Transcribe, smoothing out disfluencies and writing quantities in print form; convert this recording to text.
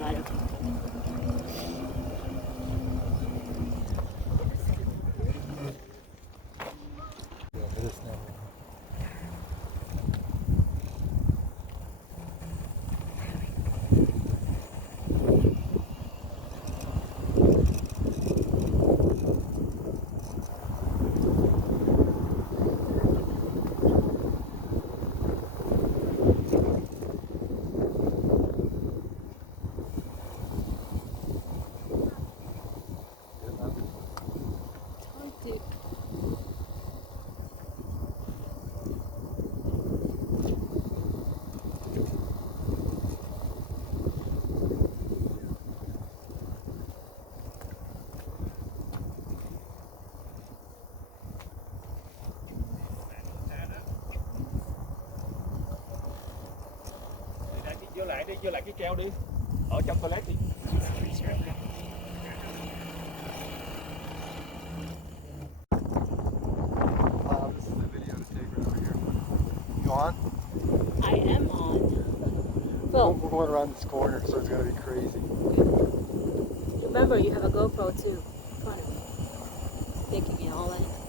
Phil&Lylle. Vô lại cái keo đi, ở trong toilet đi. This is the video to take right over here. You on? I am on. Phil, We're going around this corner, so it's gonna be crazy. remember you have a GoPro too in front of you, taking it all in.